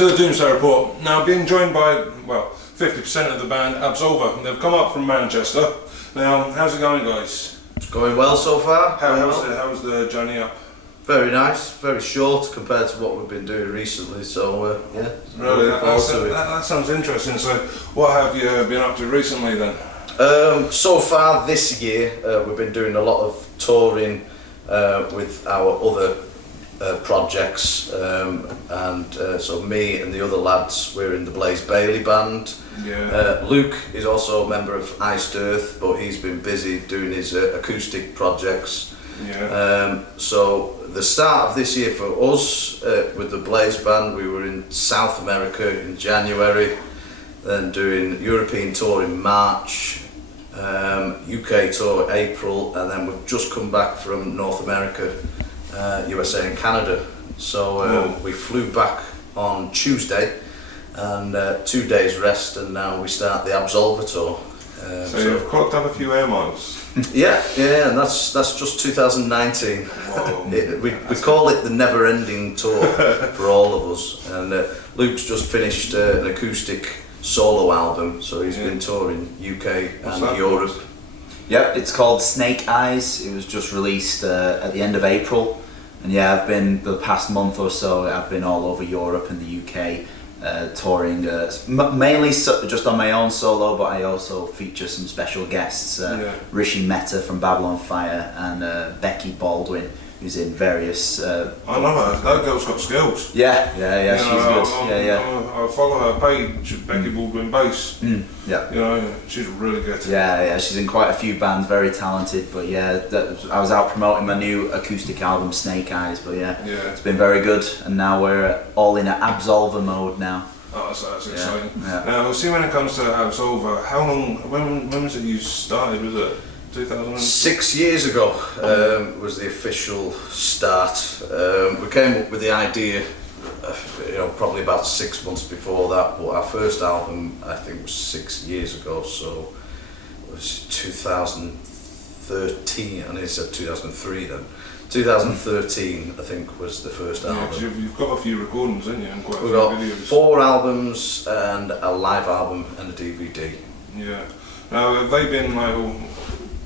to the Doomsday Report. Now, being joined by, well, 50% of the band, Absolva. They've come up from Manchester. Now, how's it going, guys? It's going well so far. How's the journey up? Very nice, very short compared to what we've been doing recently, so yeah. Really, that sounds interesting. So, what have you been up to recently then? So far this year, we've been doing a lot of touring with our other projects, so me and the other lads, we're in the Blaze Bayley band. Yeah. Luke is also a member of Iced Earth, but he's been busy doing his acoustic projects. Yeah. So the start of this year for us with the Blaze band, we were in South America in January, then doing European tour in March, UK tour April, and then we've just come back from North America, USA and Canada. So we flew back on Tuesday and 2 days rest, and now we start the Absolva tour. So you've clocked up a few air miles. Yeah, and that's just 2019. Whoa. We call it the never-ending tour for all of us. And Luke's just finished an acoustic solo album, so he's been touring UK and Europe. Yep, it's called Snake Eyes. It was just released at the end of April, and yeah, I've been the past month or so. I've been all over Europe and the UK. Touring mainly just on my own solo, but I also feature some special guests, Rishi Mehta from Babylon Fire and Becky Baldwin, who's in various I love her, that girl's got skills. Yeah, she's good. I follow her page, Becky Baldwin Bass. Yeah, you know, she's really good. Yeah, she's in quite a few bands, very talented. But yeah, I was out promoting my new acoustic album Snake Eyes, but yeah, it's been very good, and now we're all in an Absolva mode now. Oh, that's exciting. Yeah. Now, see, when it comes to Absolva, how long, when was it you started? Was it 2000? 6 years ago was the official start. We came up with the idea, probably about 6 months before that, but our first album, I think, was 6 years ago, so it was 2013, and it said 2003 then. 2013, I think, was the first album. Yeah, you've got a few recordings, haven't you, and quite a We've few got videos. 4 albums and a live album and a DVD. Yeah. Now, have they been like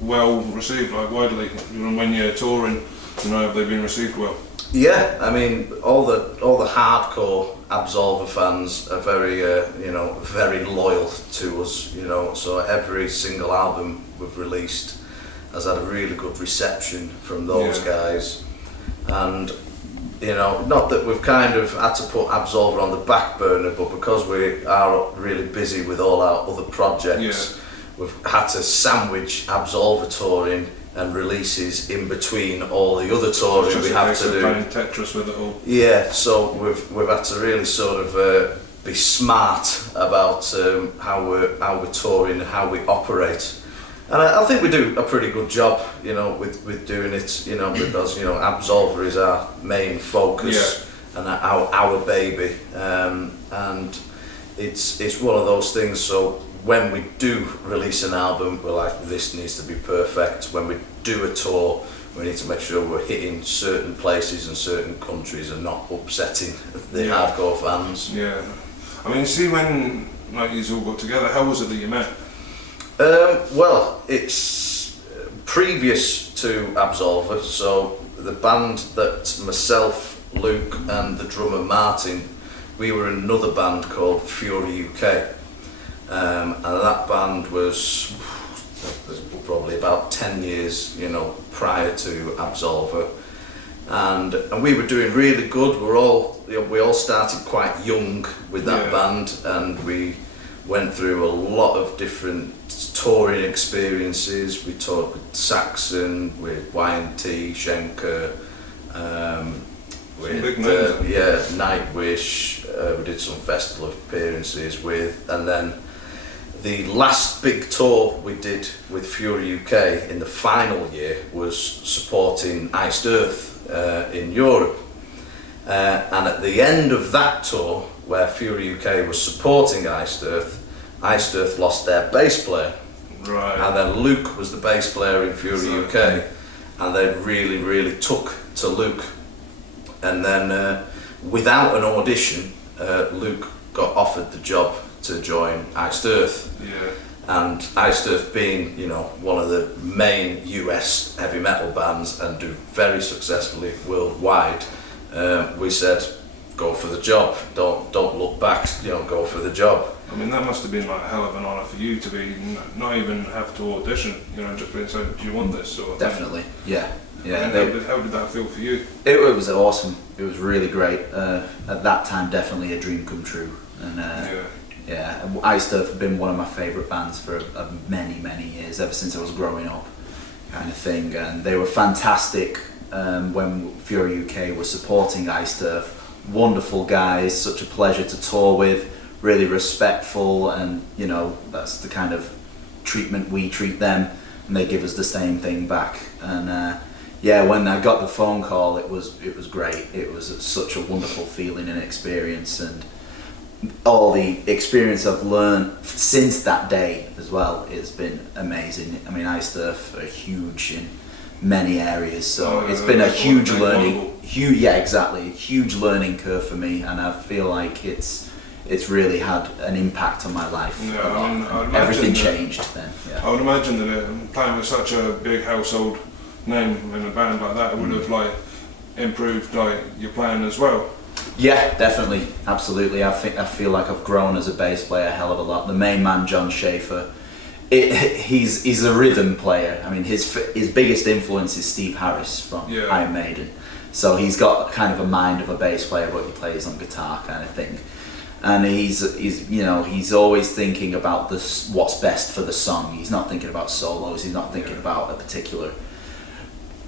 well received, like widely, when you're touring? Have they been received well? Yeah, I mean, all the hardcore Absolva fans are very, very loyal to us. So every single album we've released has had a really good reception from those guys, and not that we've kind of had to put Absolva on the back burner, but because we are really busy with all our other projects, we've had to sandwich Absolva touring and releases in between all the other touring we have to do. Playing Tetris with it all. Yeah, so we've had to really sort of be smart about how we're touring and how we operate. And I think we do a pretty good job, with doing it, because Absolva is our main focus and our baby, and it's one of those things. So when we do release an album, we're like, this needs to be perfect. When we do a tour, we need to make sure we're hitting certain places and certain countries and not upsetting the hardcore fans. Yeah, I mean, see, when you all got together, how was it that you met? Well, it's previous to Absolva, so the band that myself, Luke and the drummer Martin, we were in another band called Fury UK, and that band was probably about 10 years, prior to Absolva, and we were doing really good. We all started quite young with that band, and we went through a lot of different touring experiences. We toured with Saxon, with Y&T, Schenker, with Nightwish. We did some festival appearances with, and then the last big tour we did with Fury UK in the final year was supporting Iced Earth in Europe. And at the end of that tour, where Fury UK was supporting Iced Earth lost their bass player. Right. And then Luke was the bass player in Fury UK, and they really took to Luke. And then without an audition, Luke got offered the job to join Iced Earth. Yeah. And Iced Earth being, you know, one of the main US heavy metal bands and do very successfully worldwide, we said, go for the job. Don't look back. You know, go for the job. I mean, that must have been like a hell of an honour for you to be not even have to audition. You know, just being said, do you want this sort of thing? Definitely, yeah. Yeah, And how did that feel for you? it was awesome. It was really great. At that time, definitely a dream come true. And yeah, Iced Earth have been one of my favourite bands for many years, ever since I was growing up, kind of thing. And they were fantastic when Fury UK was supporting Iced Earth. Wonderful guys, such a pleasure to tour with. Really respectful, and you know, that's the kind of treatment we treat them, and they give us the same thing back. And yeah, when I got the phone call, it was great. It was such a wonderful feeling and experience, and all the experience I've learned since that day as well has been amazing. I mean, Iced Earth are huge in many areas, so it's been a huge learning, huge learning curve for me, and I feel like it's really had an impact on my life. Yeah, I mean, I'd imagine everything changed then. Yeah. I would imagine that playing with such a big household name in a band like that, it would have like improved like your playing as well. Yeah, definitely, absolutely. I feel like I've grown as a bass player a hell of a lot. The main man, John Schaefer, he's a rhythm player. I mean, his biggest influence is Steve Harris from Iron Maiden. So he's got kind of a mind of a bass player, but he plays on guitar kind of thing. And he's always thinking about what's best for the song. He's not thinking about solos. He's not thinking about a particular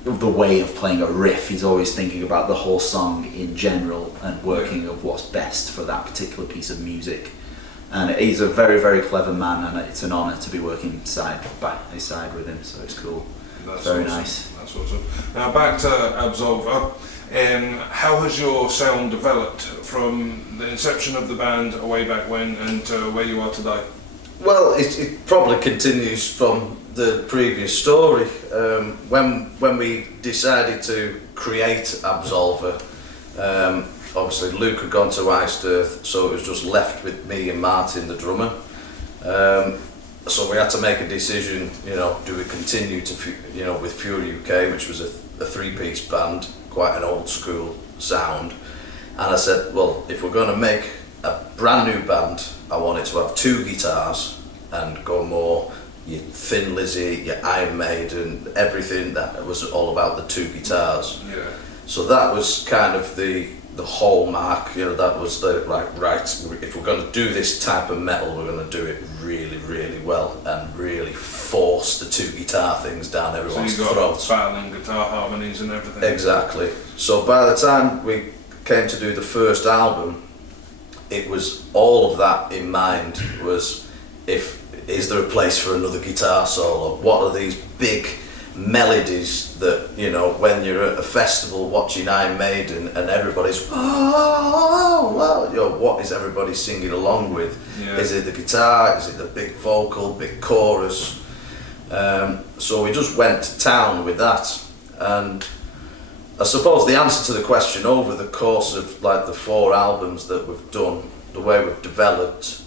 the way of playing a riff. He's always thinking about the whole song in general and working of what's best for that particular piece of music. And he's a very clever man, and it's an honour to be working side by side with him. So it's cool. That's very awesome. nice. That's awesome. Now back to Absolva. How has your sound developed from the inception of the band way back when and to where you are today? Well, it probably continues from the previous story. When we decided to create Absolva, obviously Luke had gone to Iced Earth, so it was just left with me and Martin, the drummer. So we had to make a decision. You know, do we continue to with Fury UK, which was a three-piece band, quite an old school sound, and I said, well, if we're going to make a brand new band, I want it to have two guitars and go more your Thin Lizzy, your Iron Maiden, everything that was all about the two guitars. Yeah. So that was kind of the hallmark, that was the right, if we're going to do this type of metal, we're going to do it really well and really force the two guitar things down everyone's throats. So you got throats. battling guitar harmonies and everything. Exactly. So by the time we came to do the first album, it was all of that in mind. Was, is there a place for another guitar solo? What are these big melodies that, when you're at a festival watching Iron Maiden and everybody's what is everybody singing along with? Yeah. Is it the guitar? Is it the big vocal, big chorus? So we just went to town with that, and I suppose the answer to the question, over the course of the 4 albums that we've done, the way we've developed,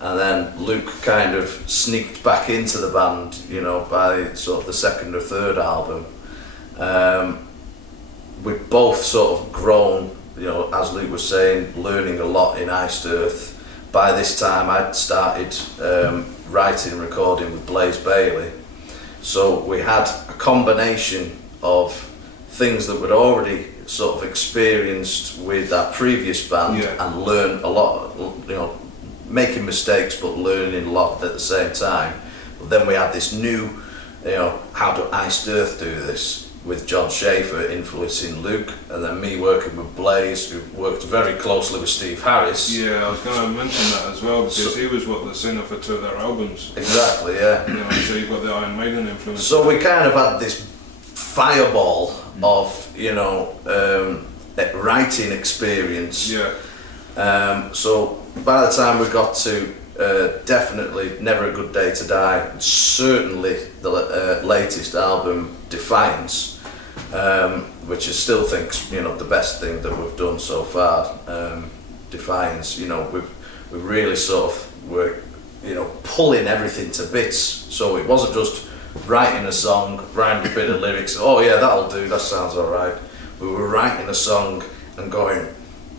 and then Luke kind of sneaked back into the band, by sort of the second or third album. We've both sort of grown, as Luke was saying, learning a lot in Iced Earth. By this time I'd started writing and recording with Blaze Bayley. So we had a combination of things that we'd already sort of experienced with that previous band, and learned a lot, making mistakes but learning a lot at the same time. But then we had this new, how do Iced Earth do this, with John Schaefer influencing Luke, and then me working with Blaze, who worked very closely with Steve Harris. Yeah, I was going to mention that as well, because he was the singer for 2 of their albums. Exactly, yeah. So you've got the Iron Maiden influence. So we kind of had this fireball of, writing experience. Yeah. So by the time we got to definitely Never a Good Day to Die, certainly the latest album, Defiance, which I still think the best thing that we've done so far. Defiance. You know, we really sort of were, you know, pulling everything to bits. So it wasn't just writing a song, writing a bit of lyrics. Oh yeah, that'll do. That sounds all right. We were writing a song and going,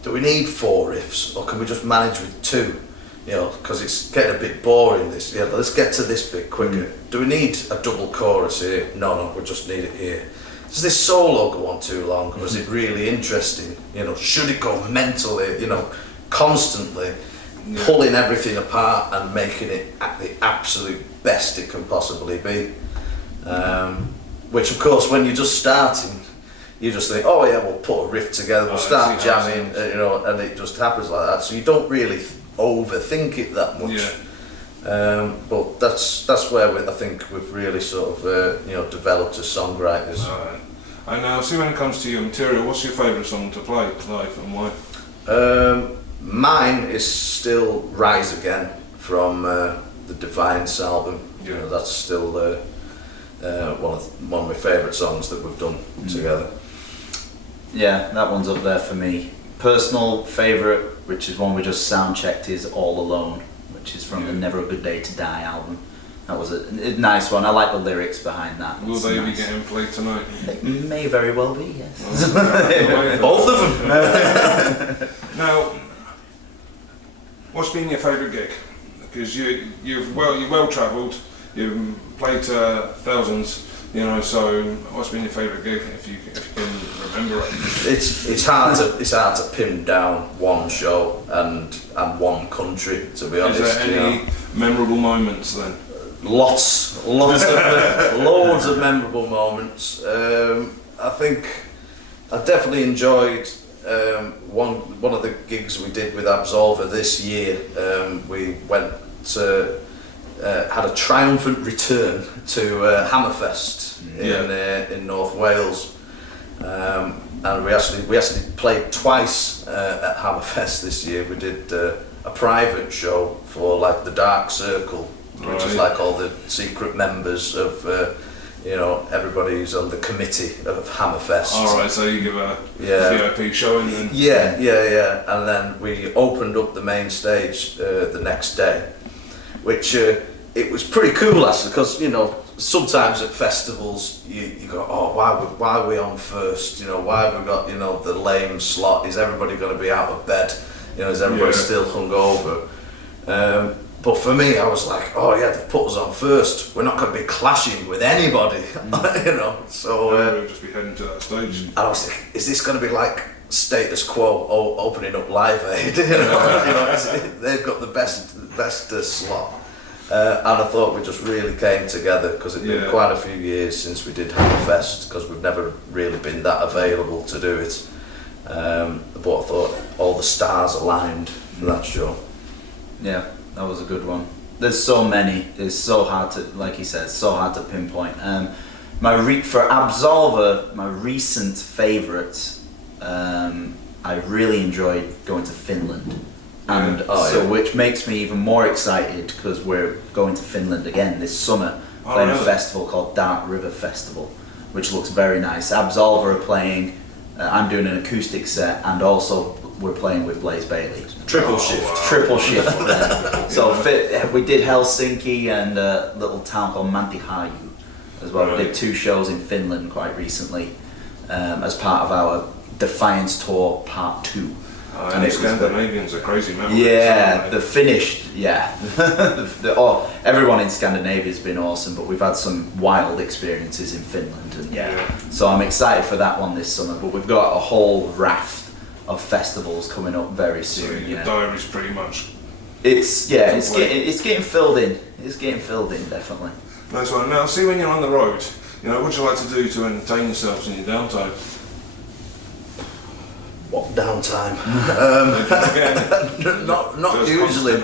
do we need 4 riffs or can we just manage with 2? You know, because it's getting a bit boring. This, yeah. Let's get to this bit quicker. Do we need a double chorus here? No, we just need it here. Does this solo go on too long, or is it really interesting? You know, should it go mentally? You know, constantly pulling everything apart and making it at the absolute best it can possibly be. Which, of course, when you're just starting, you just think, oh yeah, we'll put a riff together, we'll start jamming, you know, and it just happens like that. So you don't really overthink it that much. But that's where I think we've really sort of you know, developed as songwriters. Alright. And now, see, when it comes to your material, what's your favourite song to play live and why? Mine is still Rise Again from the Defiance album. Yeah. You know, that's still one of my favourite songs that we've done together. Yeah, that one's up there for me. Personal favourite, which is one we just sound checked, is All Alone, which is from the Never a Good Day to Die album. That was a nice one. I like the lyrics behind that. Will they be getting played tonight? They may very well be, yes. Both of them. Now, what's been your favourite gig? Because you're well travelled, you've played to thousands, you know. So what's been your favourite gig, if you can remember it? It's hard to pin down one show and one country, to be honest. Is there any memorable moments then? Loads of memorable moments. I think I definitely enjoyed one of the gigs we did with Absolva this year. We went to had a triumphant return to Hammerfest in North Wales, and we actually played twice at Hammerfest this year. We did a private show for like the Dark Circle, which is like all the secret members of you know, everybody who's on the committee of Hammerfest. Alright, so you give a VIP show and then... Yeah. And then we opened up the main stage the next day, which it was pretty cool actually, because, you know, sometimes at festivals you go, oh, why are we on first? You know, why have we got, you know, the lame slot? Is everybody going to be out of bed? You know, is everybody still hungover? But for me, I was like, oh yeah, they've put us on first. We're not going to be clashing with anybody, you know. So we'll just be heading to that stage. And I was thinking, is this going to be like Status Quo opening up Live Aid? You know, they've got the best slot. And I thought we just really came together, because it'd been quite a few years since we did Hammerfest, because we've never really been that available to do it. But I thought all the stars aligned for that show. Yeah, that was a good one. There's so many. It's so hard to, like you said, so hard to pinpoint. For Absolva, my recent favourite, I really enjoyed going to Finland. And which makes me even more excited, because we're going to Finland again this summer, playing a festival called Dark River Festival, which looks very nice. Absolva are playing, I'm doing an acoustic set, and also we're playing with Blaze Bayley. Triple shift. Triple shift. So we did Helsinki and a little town called Mäntyharju as well. We did 2 shows in Finland quite recently as part of our Defiance Tour Part 2. And the Scandinavians are crazy members. Yeah, the Finnish, everyone in Scandinavia has been awesome, but we've had some wild experiences in Finland, and so I'm excited for that one this summer. But we've got a whole raft of festivals coming up very soon. So your diary's pretty much. It's getting filled in. It's getting filled in, definitely. Nice one. Now, see, when you're on the road, you know, what do you like to do to entertain yourselves in your downtime? What downtime? Not usually.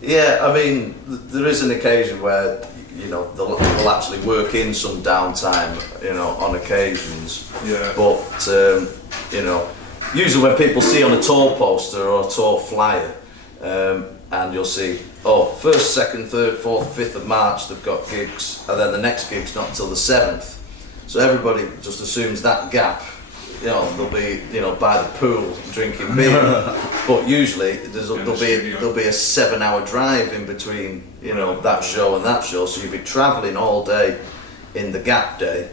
Yeah, I mean, there is an occasion where, you know, they'll actually work in some downtime, you know, on occasions. Yeah. But you know, usually when people see on a tour poster or a tour flyer, and you'll see, 1st, 2nd, 3rd, 4th, 5th of March they've got gigs, and then the next gig's not until the 7th. So everybody just assumes that gap they'll be by the pool drinking beer, but usually there'll be a 7-hour drive in between that show and that show, so you'll be travelling all day in the gap day,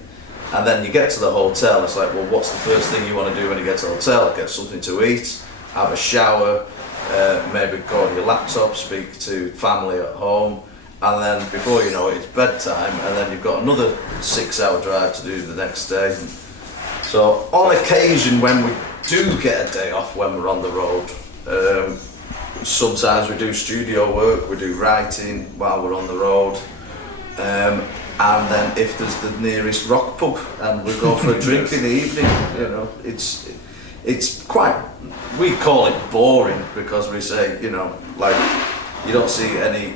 and then you get to the hotel. It's like, well, what's the first thing you want to do when you get to the hotel? Get something to eat, have a shower, maybe go on your laptop, speak to family at home. And then before you know it, it's bedtime, and then you've got another 6-hour drive to do the next day. So on occasion, when we do get a day off when we're on the road, sometimes we do studio work, we do writing while we're on the road, and then if there's the nearest rock pub, and we go for a drink in the evening, it's quite, we call it boring, because we say, like, you don't see any,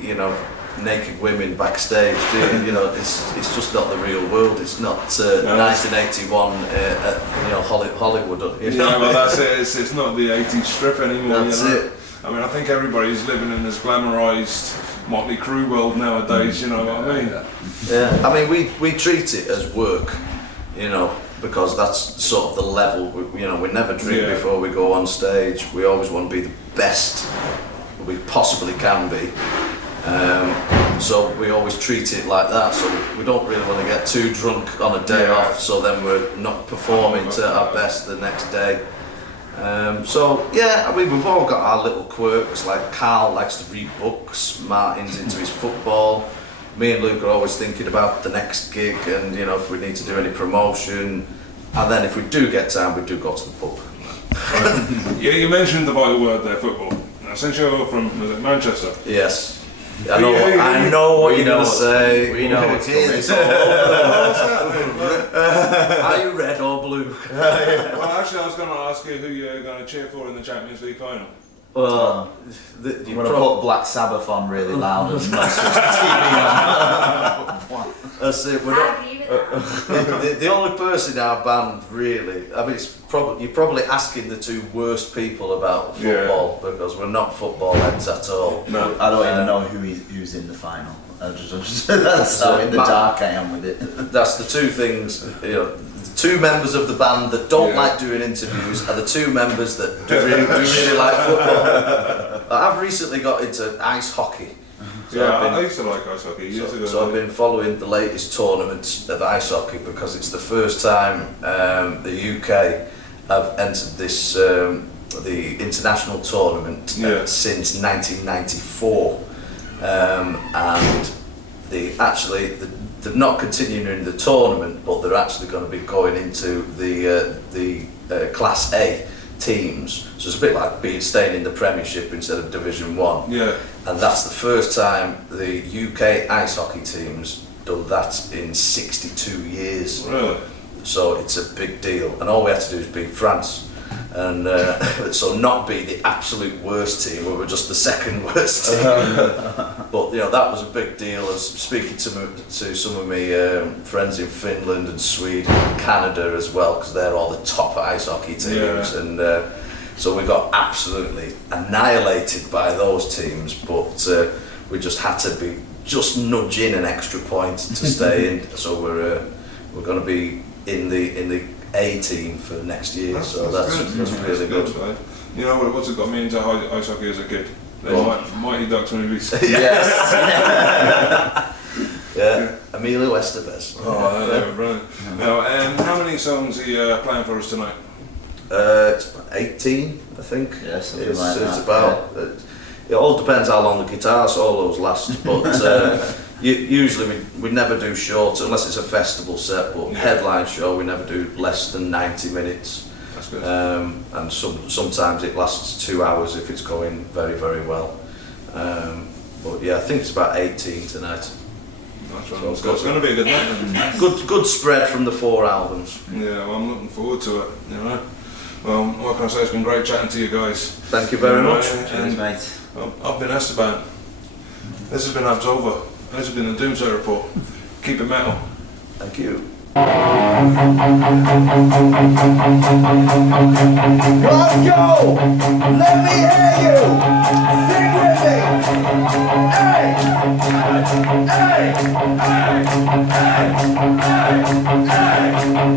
naked women backstage, do you? It's just not the real world. It's not 1981 at Hollywood. Yeah, well, that's it. It's not the 80s strip anymore. That's it. I mean, I think everybody's living in this glamorised Motley Crue world nowadays. You know what I mean? Yeah. I mean, we treat it as work, because that's sort of the level. We never drink before we go on stage. We always want to be the best we possibly can be. So we always treat it like that, so we don't really want to get too drunk on a day off, so then we're not performing to our best the next day. We've all got our little quirks, like Carl likes to read books, Martin's into his football, me and Luke are always thinking about the next gig, and if we need to do any promotion, and then if we do get time, we do go to the pub. Yeah, you mentioned the vital word there, football. Now, since you're from Manchester. Yes. I know what you're going to say. We know what's coming. Are you red or blue? Well, actually, I was going to ask you who you're going to cheer for in the Champions League final. Well, you want to put Black Sabbath on really loud and not switch the TV on. That's it. The only person in our band, really. I mean, you're probably asking the two worst people about football, because we're not football heads at all. No, I don't even know who's in the final. That's how in the dark I am with it. That's the two things. The two members of the band that don't like doing interviews are the two members that do really like football. I've recently got into ice hockey. So I used to like ice hockey years ago. So I've been following the latest tournament of ice hockey, because it's the first time the UK have entered this the international tournament since 1994, and they're not continuing in the tournament, but they're actually going to be going into the Class A teams. So it's a bit like staying in the Premiership instead of Division 1. Yeah. And that's the first time the UK ice hockey team's done that in 62 years. Really? So it's a big deal. And all we have to do is beat France. And so not be the absolute worst team, we were just the second worst team. But that was a big deal. I was speaking to some of my friends in Finland and Sweden and Canada as well, because they're all the top ice hockey teams. And so we got absolutely annihilated by those teams, but we just had to be just nudging an extra point to stay in. So we're going to be in the A team for next year, that's really good. You know what's it got me into ice hockey as a kid? Mighty Ducks movies. Yes. Emilio Estevez. Oh, they were brilliant. Now, how many songs are you playing for us tonight? It's about 18, I think. Yes, it's about. It all depends how long the guitar solos last, but usually we never do short unless it's a festival set. But headline show we never do less than 90 minutes. That's good. And sometimes it lasts 2 hours if it's going very, very well. But I think it's about 18 tonight. That's right. So it's going to be a good night. Good spread from the 4 albums. Yeah, well, I'm looking forward to it. Well, what can I say? It's been great chatting to you guys. Thank you very much. Cheers, mate. I've been Esteban. This has been Absolva. This has been the Doomsday Report. Keep it metal. Thank you. Yo, let me hear you. Sing with me. Hey, hey, hey, hey, hey, hey. Hey!